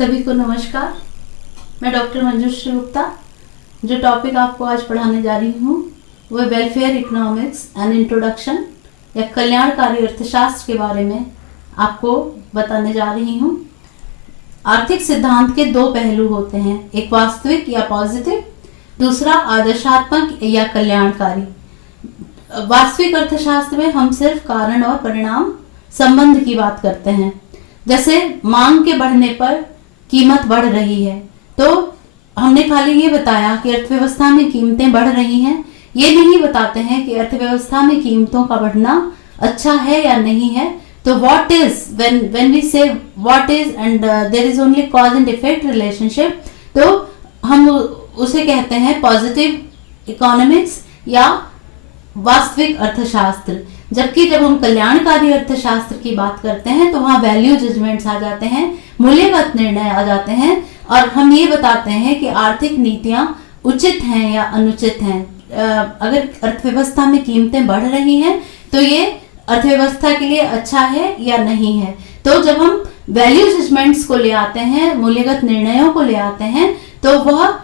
सभी को नमस्कार। मैं डॉक्टर मंजुश्री गुप्ता। जो टॉपिक आपको आज पढ़ाने जा रही हूँ वह वेलफेयर इकोनॉमिक्स एंड इंट्रोडक्शन या कल्याणकारी अर्थशास्त्र के बारे में आपको बताने जा रही हूँ। आर्थिक सिद्धांत के दो पहलू होते हैं, एक वास्तविक या पॉजिटिव, दूसरा आदर्शात्मक या कल्याणकारी। वास्तविक अर्थशास्त्र में हम सिर्फ कारण और परिणाम संबंध की बात करते हैं। जैसे मांग के बढ़ने पर कीमत बढ़ रही है, तो हमने खाली ये बताया कि अर्थव्यवस्था में कीमतें बढ़ रही हैं, ये नहीं बताते हैं कि अर्थव्यवस्था में कीमतों का बढ़ना अच्छा है या नहीं है। तो what is when we say what is and there is only cause and effect relationship, तो हम उसे कहते हैं पॉजिटिव इकोनॉमिक्स या वास्तविक अर्थशास्त्र। जबकि जब हम कल्याणकारी अर्थशास्त्र की बात करते हैं तो वहां वैल्यू जजमेंट्स आ जाते हैं, मूल्यगत निर्णय आ जाते हैं और हम ये बताते हैं कि आर्थिक नीतियां उचित हैं या अनुचित हैं। अगर अर्थव्यवस्था में कीमतें बढ़ रही हैं तो ये अर्थव्यवस्था के लिए अच्छा है या नहीं है। तो जब हम वैल्यू जजमेंट्स को ले आते हैं, मूल्यगत निर्णयों को ले आते हैं, तो वह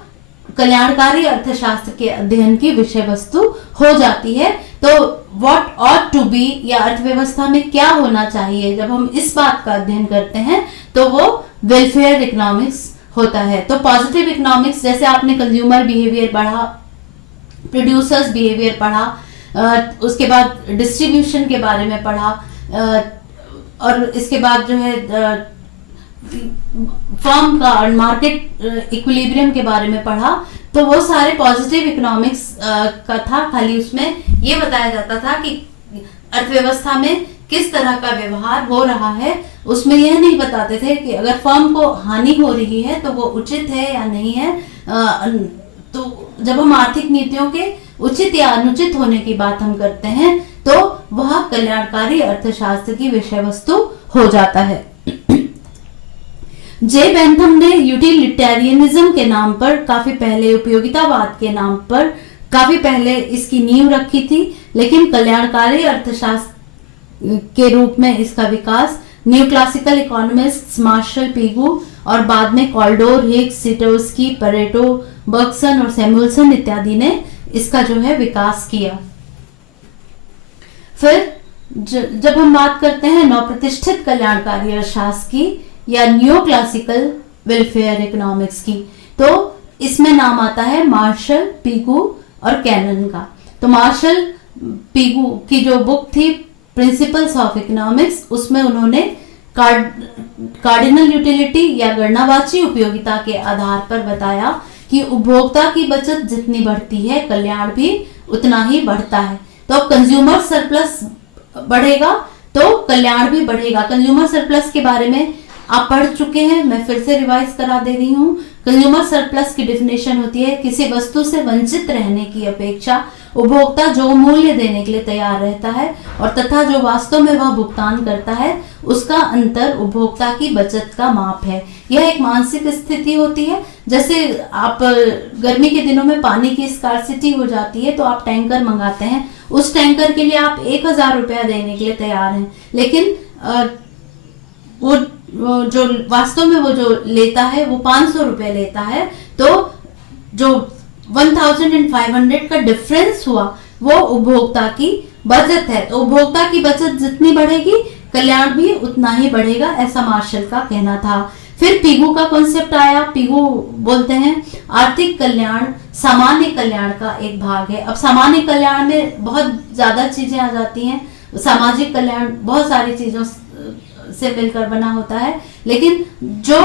कल्याणकारी अर्थशास्त्र के अध्ययन की विषय वस्तु हो जाती है। तो व्हाट ऑट टू बी या अर्थव्यवस्था में क्या होना चाहिए, जब हम इस बात का अध्ययन करते हैं तो वो वेलफेयर इकोनॉमिक्स होता है। तो पॉजिटिव इकोनॉमिक्स, जैसे आपने कंज्यूमर बिहेवियर पढ़ा, प्रोड्यूसर्स बिहेवियर पढ़ा, उसके बाद डिस्ट्रीब्यूशन के बारे में पढ़ा और इसके बाद जो है फर्म का और मार्केट इक्विलिब्रियम के बारे में पढ़ा। तो वो सारे पॉजिटिव इकोनॉमिक्स का था। खाली उसमें ये बताया जाता था कि अर्थव्यवस्था में किस तरह का व्यवहार हो रहा है, उसमें यह नहीं बताते थे कि अगर फर्म को हानि हो रही है तो वो उचित है या नहीं है। तो जब हम आर्थिक नीतियों के उचित या अनुचित होने की बात हम करते हैं तो वह कल्याणकारी अर्थशास्त्र की विषय वस्तु हो जाता है। जे बेंथम ने यूटिलिटेरियनिज्म के नाम पर काफी पहले, उपयोगितावाद के नाम पर काफी पहले इसकी नींव रखी थी, लेकिन कल्याणकारी अर्थशास्त्र के रूप में इसका विकास new classical economists Marshall Pigou और बाद में Kaldor, Hicks, Scitovsky, Pareto, Bergson और सैमुअलसन इत्यादि ने इसका जो है विकास किया। फिर जब हम बात करते हैं नवप्रतिष्ठित कल्याणकारी अर्थशास्त्र की या न्यू क्लासिकल वेलफेयर इकोनॉमिक्स की, तो इसमें नाम आता है मार्शल, पीगू और कैनन का। तो मार्शल पीगू की जो बुक थी प्रिंसिपल्स ऑफ इकोनॉमिक्स, उसमें उन्होंने कार्डिनल यूटिलिटी या गणनावाची उपयोगिता के आधार पर बताया कि उपभोक्ता की बचत जितनी बढ़ती है कल्याण भी उतना ही बढ़ता है। तो कंज्यूमर सरप्लस बढ़ेगा तो कल्याण भी बढ़ेगा। कंज्यूमर सरप्लस के बारे में आप पढ़ चुके हैं, मैं फिर से रिवाइज करा दे रही हूँ। कंज्यूमर सरप्लस की डेफिनेशन होती है किसी वस्तु से वंचित रहने की अपेक्षा उपभोक्ता जो मूल्य देने के लिए तैयार रहता है और तथा जो वास्तव में वह भुगतान करता है उसका अंतर उपभोक्ता की बचत का माप है। यह एक मानसिक स्थिति होती है। जैसे आप गर्मी के दिनों में पानी की स्कार्सिटी हो जाती है तो आप टैंकर मंगाते हैं, उस टैंकर के लिए आप 1000 रुपया देने के लिए तैयार हैं, लेकिन वो जो वास्तव में वो जो लेता है वो 500 रुपए लेता है। तो जो 1500 का डिफरेंस हुआ वो उपभोक्ता की बचत है। तो उपभोक्ता की बचत जितनी बढ़ेगी कल्याण भी उतना ही बढ़ेगा, ऐसा मार्शल का कहना था। फिर पीगू का कॉन्सेप्ट आया। पीगू बोलते हैं आर्थिक कल्याण सामान्य कल्याण का एक भाग है। अब सामान्य कल्याण में बहुत ज्यादा चीजें आ जाती हैं, सामाजिक कल्याण बहुत सारी चीजों से मिलकर बना होता है, लेकिन जो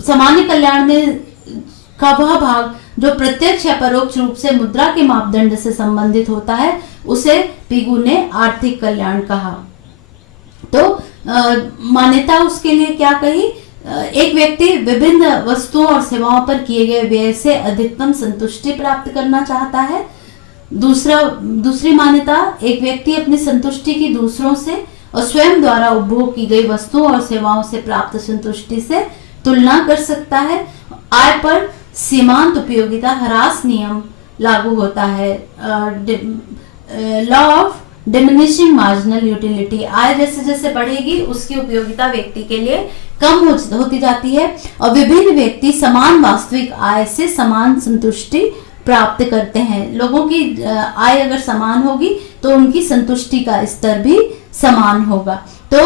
सामान्य कल्याण में का वह भाग जो प्रत्यक्ष या परोक्ष रूप से मुद्रा के मापदंड से संबंधित होता है उसे पीगू ने आर्थिक कल्याण कहा। तो मान्यता उसके लिए क्या कही, एक व्यक्ति विभिन्न वस्तुओं और सेवाओं पर किए गए व्यय से अधिकतम संतुष्टि प्राप्त करना चाहता है। दूसरी मान्यता, एक व्यक्ति अपनी संतुष्टि की दूसरों से और स्वयं द्वारा उपभोग की गई वस्तुओं और सेवाओं से प्राप्त संतुष्टि से तुलना कर सकता है। आय पर सीमांत उपयोगिता ह्रास नियम लागू होता है। Law of diminishing marginal utility, आय जैसे जैसे बढ़ेगी उसकी उपयोगिता व्यक्ति के लिए कम होती जाती है, और विभिन्न व्यक्ति समान वास्तविक आय से समान संतुष्टि प्राप्त करते हैं। लोगों की आय अगर समान होगी तो उनकी संतुष्टि का स्तर भी समान होगा। तो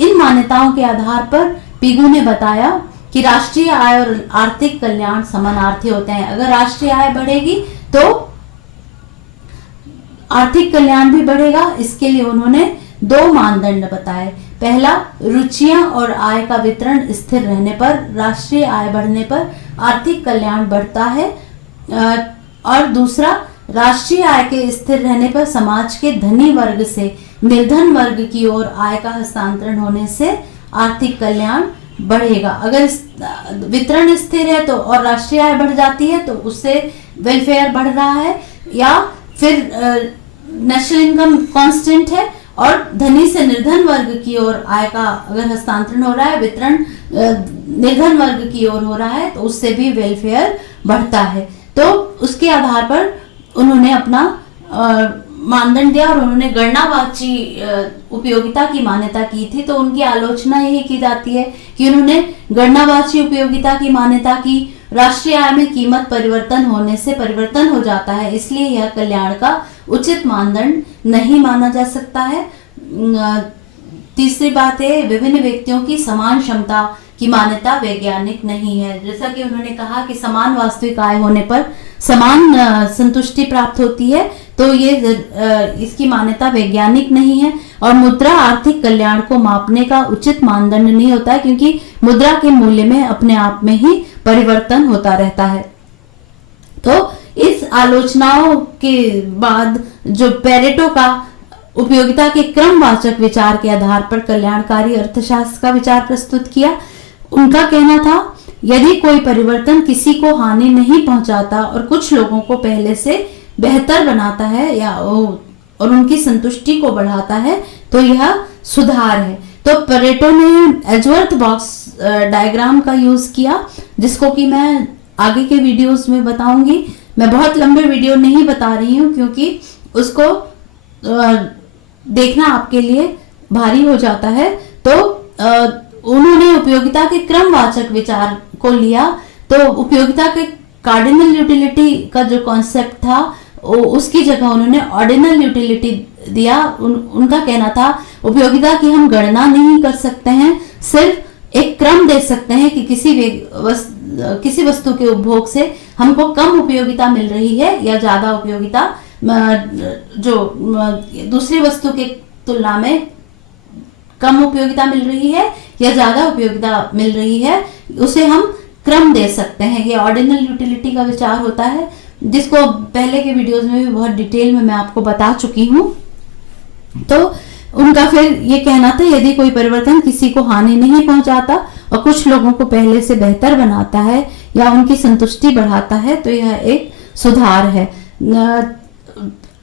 इन मान्यताओं के आधार पर पिगू ने बताया कि राष्ट्रीय आय और आर्थिक कल्याण समानार्थी होते हैं। अगर राष्ट्रीय आय बढ़ेगी तो आर्थिक कल्याण भी बढ़ेगा। इसके लिए उन्होंने 2 मानदंड बताए। पहला, रुचियां और आय का वितरण स्थिर रहने पर राष्ट्रीय आय बढ़ने पर आर्थिक कल्याण बढ़ता है, और दूसरा, राष्ट्रीय आय के स्थिर रहने पर समाज के धनी वर्ग से निर्धन वर्ग की ओर आय का हस्तांतरण होने से आर्थिक कल्याण बढ़ेगा। अगर वितरण स्थिर है तो और राष्ट्रीय आय बढ़ जाती है तो उससे वेलफेयर बढ़ रहा है, या फिर नेशनल इनकम कांस्टेंट है और धनी से निर्धन वर्ग की ओर आय का अगर हस्तांतरण हो रहा है, वितरण निर्धन वर्ग की ओर हो रहा है, तो उससे भी वेलफेयर बढ़ता है। तो उसके आधार पर उन्होंने अपना मानदंड दिया और उन्होंने गणनावाची उपयोगिता की मान्यता की थी। तो उनकी आलोचना यही की जाती है कि उन्होंने गणनावाची उपयोगिता की मान्यता की। राष्ट्रीय आय में कीमत परिवर्तन होने से परिवर्तन हो जाता है, इसलिए यह कल्याण का उचित मानदंड नहीं माना जा सकता है। तीसरी बात है, विभिन्न व्यक्तियों की समान क्षमता की मान्यता वैज्ञानिक नहीं है। जैसा कि उन्होंने कहा कि समान वास्तविक आय होने पर समान संतुष्टि प्राप्त होती है, तो ये इसकी मान्यता वैज्ञानिक नहीं है। और मुद्रा आर्थिक कल्याण को मापने का उचित मानदंड नहीं होता है, क्योंकि मुद्रा के मूल्य में अपने आप में ही परिवर्तन होता रहता है। तो इस आलोचनाओं के बाद जो पेरेटो का उपयोगिता के क्रमवाचक विचार के आधार पर कल्याणकारी अर्थशास्त्र का विचार प्रस्तुत किया। उनका कहना था, यदि कोई परिवर्तन किसी को हानि नहीं पहुंचाता और कुछ लोगों को पहले से बेहतर बनाता है या और उनकी संतुष्टि को बढ़ाता है, तो यह सुधार है। तो पेरेटो ने एजवर्थ बॉक्स डायग्राम का यूज किया, जिसको कि मैं आगे के वीडियोस में बताऊंगी। मैं बहुत लंबे वीडियो नहीं बता रही हूँ, क्योंकि उसको देखना आपके लिए भारी हो जाता है। तो उन्होंने उपयोगिता के क्रमवाचक विचार को लिया। तो उपयोगिता के कार्डिनल यूटिलिटी का जो कॉन्सेप्ट था उसकी जगह उन्होंने ऑर्डिनल यूटिलिटी दिया। उनका कहना था उपयोगिता की हम गणना नहीं कर सकते हैं, सिर्फ एक क्रम दे सकते हैं कि किसी वस्तु के उपभोग से हमको कम उपयोगिता मिल रही है या ज्यादा उपयोगिता, जो दूसरी वस्तु के तुलना में कम उपयोगिता मिल रही है या ज्यादा उपयोगिता मिल रही है, उसे हम क्रम दे सकते हैं। ये ऑर्डिनल यूटिलिटी का विचार होता है, जिसको पहले के वीडियोस में भी बहुत डिटेल में मैं आपको बता चुकी हूँ। तो उनका फिर ये कहना था, यदि कोई परिवर्तन किसी को हानि नहीं पहुंचाता और कुछ लोगों को पहले से बेहतर बनाता है या उनकी संतुष्टि बढ़ाता है, तो यह एक सुधार है।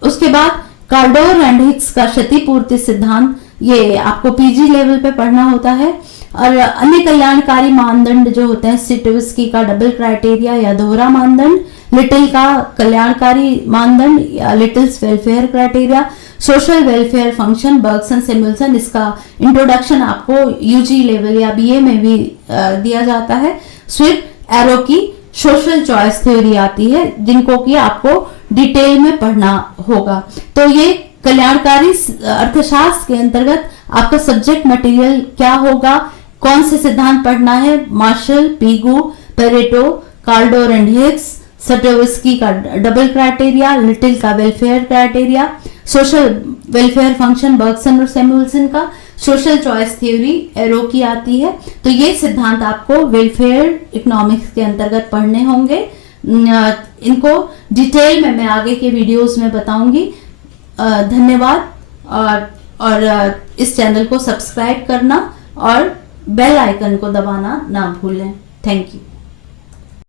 उसके बाद कार्डोर एंड हिक्स का क्षतिपूर्ति सिद्धांत, ये आपको पीजी लेवल पे पढ़ना होता है। और अन्य कल्याणकारी मानदंड जो होते हैं, सिटोवस्की का डबल क्राइटेरिया या दोहरा मानदंड, लिटिल का कल्याणकारी मानदंड या Littles welfare criteria, social welfare function, Bergson Samuelson, इसका इंट्रोडक्शन आपको यूजी लेवल या बीए में भी दिया जाता है। स्विफ्ट एरो की सोशल चॉइस थ्योरी आती है, जिनको कि आपको डिटेल में पढ़ना होगा। तो ये कल्याणकारी अर्थशास्त्र के अंतर्गत आपका सब्जेक्ट मटेरियल क्या होगा, कौन से सिद्धांत पढ़ना है, Marshall, Pigou, Pareto, Kaldor and Hicks, Scitovsky का डबल क्राइटेरिया, लिटिल का welfare criteria, social welfare function, Bergson और सैमुअल्सन का सोशल चॉइस थ्योरी एरो की आती है। तो ये सिद्धांत आपको वेलफेयर इकोनॉमिक्स के अंतर्गत पढ़ने होंगे। इनको डिटेल में मैं आगे के वीडियोस में बताऊंगी। धन्यवाद। और इस चैनल को सब्सक्राइब करना और बेल आइकन को दबाना ना भूलें। Thank you.